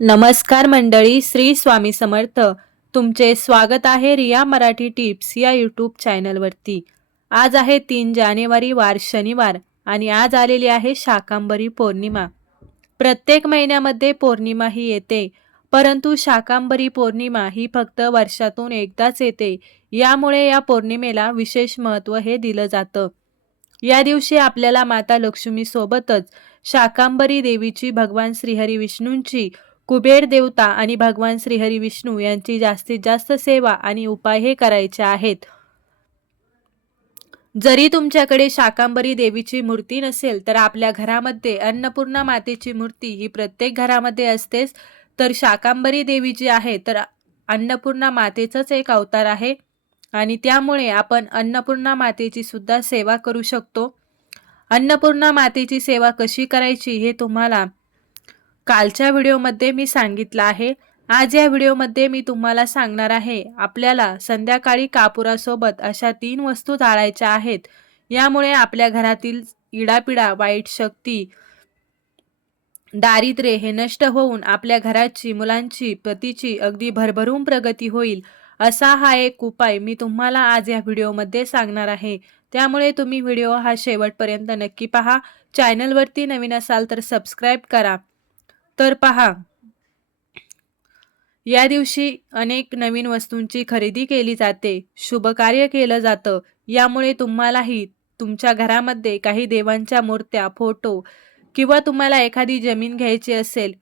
नमस्कार मंडळी, श्री स्वामी समर्थ. तुमचे स्वागत आहे रिया मराठी टिप्स या यूट्यूब चॅनलवरती. आज आहे 3 जानेवारी, वार शनिवार, आणि आज आलेली आहे शाकांबरी पौर्णिमा. प्रत्येक महिन्यामध्ये पौर्णिमा ही येते, परंतु शाकांबरी पौर्णिमा ही फक्त वर्षातून एकदाच येते. यामुळे या पौर्णिमेला विशेष महत्त्व हे दिलं जातं. या दिवशी आपल्याला माता लक्ष्मी सोबतच शाकांबरी देवीची, भगवान श्रीहरी विष्णूंची, कुबेर देवता आणि भगवान श्रीहरी विष्णू यांची जास्तीत जास्त सेवा आणि उपाय हे करायचे आहेत. जरी तुमच्याकडे शाकांबरी देवीची मूर्ती नसेल तर आपल्या घरामध्ये अन्नपूर्णा मातेची मूर्ती ही प्रत्येक घरामध्ये असतेच. तर शाकांबरी देवी जी आहे तर अन्नपूर्णा मातेचाच एक अवतार आहे आणि त्यामुळे आपण अन्नपूर्णा मातेची सुद्धा सेवा करू शकतो. अन्नपूर्णा मातेची सेवा कशी करायची हे तुम्हाला कालच्या व्हिडिओमध्ये मी सांगितलं आहे. आज या व्हिडिओमध्ये मी तुम्हाला सांगणार आहे, आपल्याला संध्याकाळी कापुरासोबत अशा 3 वस्तू जाळायच्या आहेत. यामुळे आपल्या घरातील इडापिडा, वाईट शक्ती, दारिद्र्य हे नष्ट होऊन आपल्या घराची, मुलांची, पतीची अगदी भरभरून प्रगती होईल. असा हा एक उपाय मी तुम्हाला आज या व्हिडिओमध्ये सांगणार आहे. त्यामुळे तुम्ही व्हिडिओ हा शेवटपर्यंत नक्की पहा. चॅनलवरती नवीन असाल तर सबस्क्राईब करा. तर पहा, या दिवशी अनेक नवीन वस्तूंची खरेदी केली जाते, शुभ कार्य केलं जातं. यामुळे तुम्हालाही तुमच्या घरामध्ये काही देवांच्या मूर्त्या, फोटो किंवा तुम्हाला एखादी जमीन घ्यायची असेल,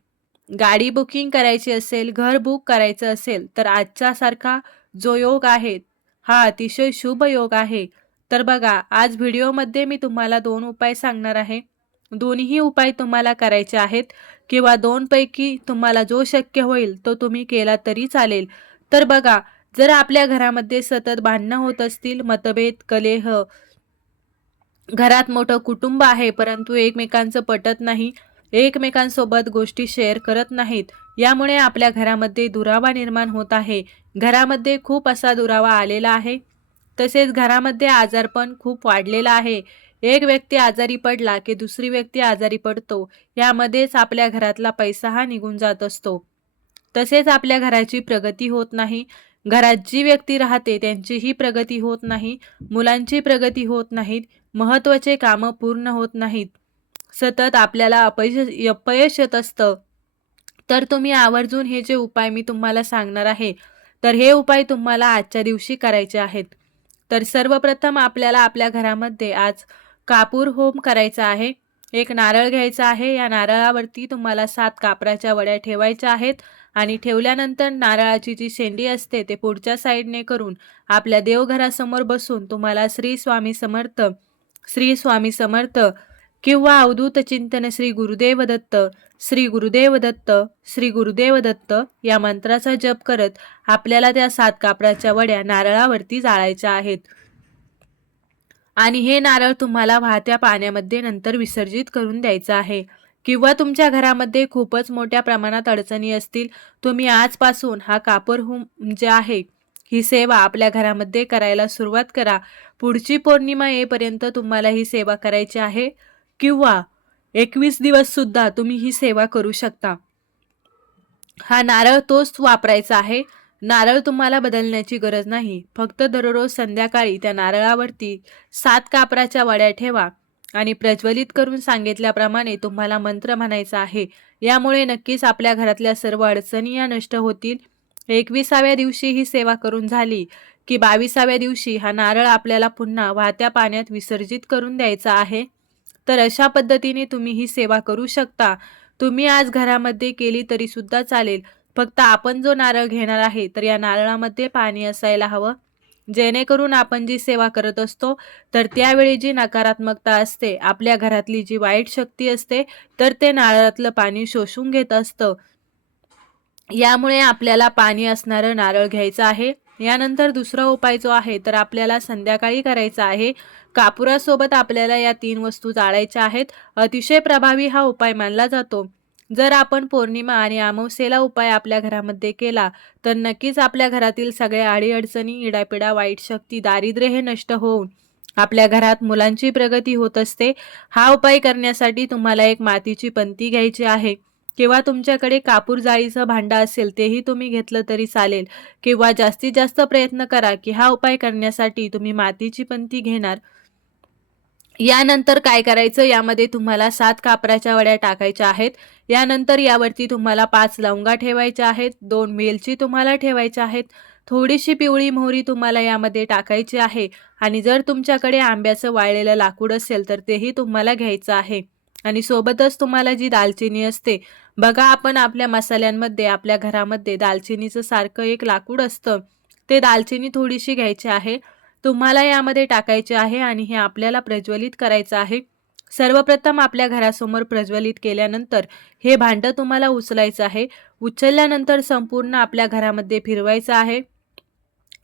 गाडी बुकिंग करायची असेल, घर बुक करायचं असेल, तर आजच्या सारखा जो योग आहे हा अतिशय शुभ योग आहे. तर बघा, आज व्हिडिओमध्ये मी तुम्हाला 2 उपाय सांगणार आहे. दोन्हीही उपाय तुम्हाला करायचे आहेत किंवा 2 पैकी तुम्हाला जो शक्य होईल तो तुम्ही केला तरी चालेल. तर बघा, जर आपल्या घरामध्ये सतत भांडणं होत असतील, मतभेद, कलेह, घरात मोठं कुटुंब आहे परंतु एकमेकांचं पटत नाही, एकमेकांसोबत गोष्टी शेअर करत नाहीत, यामुळे आपल्या घरामध्ये दुरावा निर्माण होत आहे. घरामध्ये खूप असा दुरावा आलेला आहे. तसेच घरामध्ये आजारपण खूप वाढलेला आहे. एक व्यक्ती आजारी पडला की दुसरी व्यक्ती आजारी पडतो. यामध्येच आपल्या घरातला पैसा हा निघून जात असतो. तसेच आपल्या घराची प्रगती होत नाही. घरात जी व्यक्ती राहते त्यांचीही प्रगती होत नाही, मुलांची प्रगती होत नाहीत, महत्त्वाचे कामं पूर्ण होत नाहीत. सतत आपल्याला अपयश येत असतं. तर तुम्ही आवर्जून हे जे उपाय मी तुम्हाला सांगणार आहे, तर हे उपाय तुम्हाला आजच्या दिवशी करायचे आहेत. तर सर्वप्रथम आपल्याला आपल्या घरामध्ये आज कापूर होम करायचा आहे. एक नारळ घ्यायचा आहे. या नारळावरती तुम्हाला 7 कापराच्या वड्या ठेवायच्या आहेत आणि ठेवल्यानंतर नारळाची जी शेंडी असते ते पुढच्या साईडने करून आपल्या देवघरासमोर बसून तुम्हाला श्री स्वामी समर्थ, श्री स्वामी समर्थ किंवा अवधूत चिंतन श्री गुरुदेव दत्त, श्री गुरुदेव दत्त, श्री गुरुदेव दत्त या मंत्राचा जप करत आपल्याला त्या 7 कापराच्या वड्या नारळावरती जाळायच्या आहेत. आणि हे नारळ तुम्हाला वाहत्या पाण्यामध्ये नंतर विसर्जित करून द्यायचं आहे. किंवा तुमच्या घरामध्ये खूपच मोठ्या प्रमाणात अडचणी असतील, तुम्ही आजपासून हा कापूर होम जे आहे ही सेवा आपल्या घरामध्ये करायला सुरुवात करा. पुढची पौर्णिमा येईपर्यंत तुम्हाला ही सेवा करायची आहे किंवा 21 दिवस सुद्धा तुम्ही ही सेवा करू शकता. हा नारळ तोच वापरायचा आहे. नारळ तुम्हाला बदलण्याची गरज नाही. फक्त दररोज संध्याकाळी त्या नारळावरती 7 कापराच्या वड्या ठेवा आणि प्रज्वलित करून सांगितल्याप्रमाणे तुम्हाला मंत्र म्हणायचा आहे. यामुळे नक्कीच आपल्या घरातल्या सर्व अडचणी या नष्ट होतील. 21व्या दिवशी ही सेवा करून झाली की 22व्या दिवशी हा नारळ आपल्याला पुन्हा वाहत्या पाण्यात विसर्जित करून द्यायचा आहे. तर अशा पद्धतीने तुम्ही ही सेवा करू शकता. तुम्ही आज घरामध्ये केली तरी सुद्धा चालेल. फक्त आपण जो नारळ घेणार आहे तर या नारळामध्ये पाणी असायला हवं, जेणेकरून आपण जी सेवा करत असतो तर त्यावेळी जी नकारात्मकता असते, आपल्या घरातली जी वाईट शक्ती असते, तर ते नारळातलं पाणी शोषून घेत असतं. यामुळे आपल्याला पाणी असणारं नारळ घ्यायचं आहे. यानंतर दुसरा उपाय जो आहे तर आपल्याला संध्याकाळी करायचा आहे. कापुरासोबत आपल्याला या 3 वस्तू जाळायच्या आहेत. अतिशय प्रभावी हा उपाय मानला जातो. जर आपण पौर्णिमा आणि अमावस्येला उपाय आपल्या घरामध्ये केला तर नक्कीच आपल्या घरातील सगळ्या अडीअडचणी, इडापिडा, वाईट शक्ती, दारिद्र्य हे नष्ट होऊन आपल्या घरात मुलांची प्रगती होत असते. हा उपाय करण्यासाठी तुम्हाला एक मातीची पंती घ्यायची आहे. किंवा तुमच्याकडे कापूर जाळीचं भांडं असेल तेही तुम्ही घेतलं तरी चालेल किंवा जास्तीत जास्त प्रयत्न करा की हा उपाय करण्यासाठी तुम्ही मातीची पंती घेणार. यानंतर काय करायचं, यामध्ये तुम्हाला 7 कापराच्या वड्या टाकायच्या आहेत. यानंतर यावरती तुम्हाला 5 लवंगा ठेवायच्या आहेत, 2 वेलची तुम्हाला ठेवायच्या आहेत, थोडीशी पिवळी मोहरी तुम्हाला यामध्ये टाकायची आहे आणि जर तुमच्याकडे आंब्याचं वाळलेलं लाकूड असेल तर तेही तुम्हाला घ्यायचं आहे. आणि सोबतच तुम्हाला जी दालचिनी असते, बघा आपण आपल्या मसाल्यांमध्ये आपल्या घरामध्ये दालचिनीचं सारखं एक लाकूड असतं, ते दालचिनी थोडीशी घ्यायची आहे. तुम्हाला यामध्ये टाकायचे आहे आणि हे आपल्याला प्रज्वलित करायचं आहे. सर्वप्रथम आपल्या घरासमोर प्रज्वलित केल्यानंतर हे भांडं तुम्हाला उचलायचं आहे. उचलल्यानंतर संपूर्ण आपल्या घरामध्ये फिरवायचं आहे.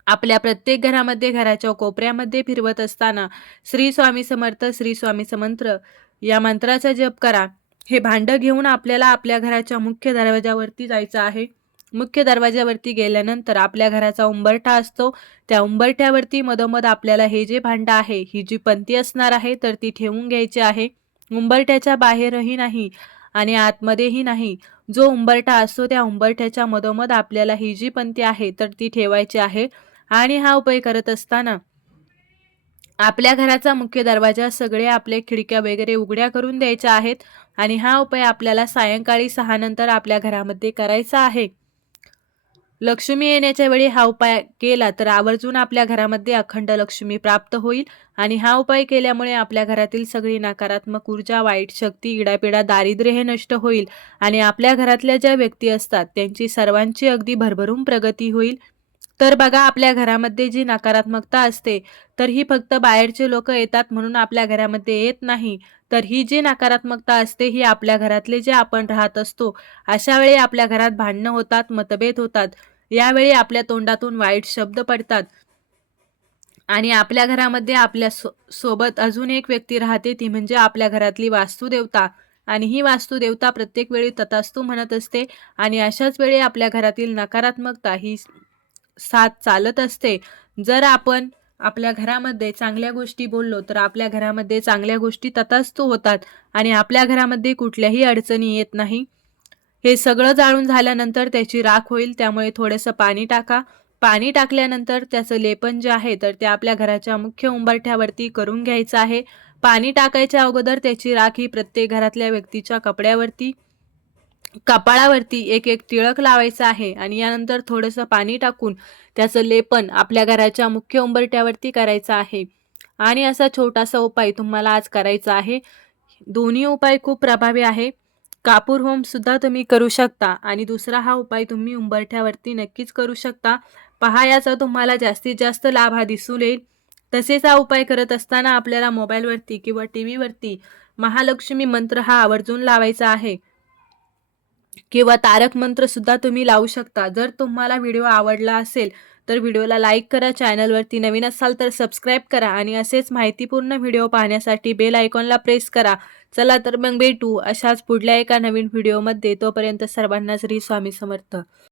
आपल्या प्रत्येक घरामध्ये घराच्या कोपऱ्यामध्ये फिरवत असताना श्री स्वामी समर्थ, श्री स्वामी समंत्र या मंत्राचा जप करा. हे भांडं घेऊन आपल्याला आपल्या घराच्या मुख्य दरवाजावरती जायचं आहे. मुख्य दरवाजावरती गेल्यानंतर आपल्या घराचा उंबरठा असतो, त्या उंबरठ्यावरती मधोमध आपल्याला हे जे भांडं आहे, ही जी पंती असणार आहे तर ती ठेवून घ्यायची आहे. उंबरठ्याच्या बाहेरही नाही आणि आतमध्येही नाही. जो उंबरठा असतो त्या उंबरठ्याच्या मधोमध आपल्याला ही जी पंती आहे तर ती ठेवायची आहे. आणि हा उपाय करत असताना आपल्या घराचा मुख्य दरवाजा, सगळे आपले खिडक्या वगैरे उघड्या करून द्यायच्या आहेत आणि हा उपाय आपल्याला सायंकाळी 6 नंतर आपल्या घरामध्ये करायचा आहे. लक्ष्मी येण्याच्या वेळी हा उपाय केला तर आवर्जून आपल्या घरामध्ये अखंड लक्ष्मी प्राप्त होईल आणि हा उपाय केल्यामुळे आपल्या घरातील सगळी नकारात्मक ऊर्जा, वाईट शक्ती, इडापिडा, दारिद्र्य हे नष्ट होईल आणि आपल्या घरातल्या ज्या व्यक्ती असतात त्यांची सर्वांची अगदी भरभरून प्रगती होईल. तर बघा, आपल्या घरामध्ये जी नकारात्मकता असते तर ही फक्त बाहेरचे लोक येतात म्हणून आपल्या घरामध्ये येत नाही, तर ही जी नकारात्मकता असते ही आपल्या घरातले जे आपण राहत असतो, अशा वेळी आपल्या घरात भांडणं होतात, मतभेद होतात. यावेळी आपल्या तोंडातून वाईट शब्द पडतात आणि आपल्या घरामध्ये आपल्या सोबत अजून एक व्यक्ती राहते, ती म्हणजे आपल्या घरातली वास्तुदेवता. आणि ही वास्तुदेवता प्रत्येक वेळी तथास्तु म्हणत असते आणि अशाच वेळी आपल्या घरातील नकारात्मकता ही साथ चालत असते. जर आपण आपल्या घरामध्ये चांगल्या गोष्टी बोललो तर आपल्या घरामध्ये चांगल्या गोष्टी तथास्तु होतात आणि आपल्या घरामध्ये कुठल्याही अडचणी येत नाही. हे सगळं जाळून झाल्यानंतर त्याची राख होईल, त्यामुळे थोडंसं पाणी टाका. पाणी टाकल्यानंतर त्याचं लेपन जे आहे तर ते आपल्या घराच्या मुख्य उंबरठ्यावरती करून घ्यायचं आहे. पाणी टाकायच्या अगोदर त्याची राख ही प्रत्येक घरातल्या व्यक्तीच्या कपड्यावरती, कपाळावरती एक एक टिळक लावायचा आहे आणि यानंतर थोडंसं पाणी टाकून त्याचं लेपन आपल्या घराच्या मुख्य उंबरठ्यावरती करायचं आहे. आणि असा छोटासा उपाय तुम्हाला आज करायचा आहे. दोन्ही उपाय खूप प्रभावी आहे. कापूर होम सुद्धा तुम्ही करू शकता आणि दुसरा हा उपाय तुम्ही उंबरठ्यावरती नक्कीच करू शकता. पहा, याचा तुम्हाला जास्तीत जास्त लाभ हा दिसून येईल. तसेच हा उपाय करत असताना आपल्याला मोबाईलवरती किंवा टीव्हीवरती महालक्ष्मी मंत्र हा आवर्जून लावायचा आहे किंवा तारक मंत्र सुद्धा तुम्ही लावू शकता. जर तुम्हाला व्हिडिओ आवडला असेल तर व्हिडिओला लाईक करा, चॅनलवरती नवीन असाल तर सबस्क्राईब करा आणि असेच माहितीपूर्ण व्हिडिओ पाहण्यासाठी बेल आयकॉनला प्रेस करा. चला तर मग भेटू अशाच पुढल्या एका नवीन व्हिडिओमध्ये. तोपर्यंत सर्वांना श्री स्वामी समर्थ.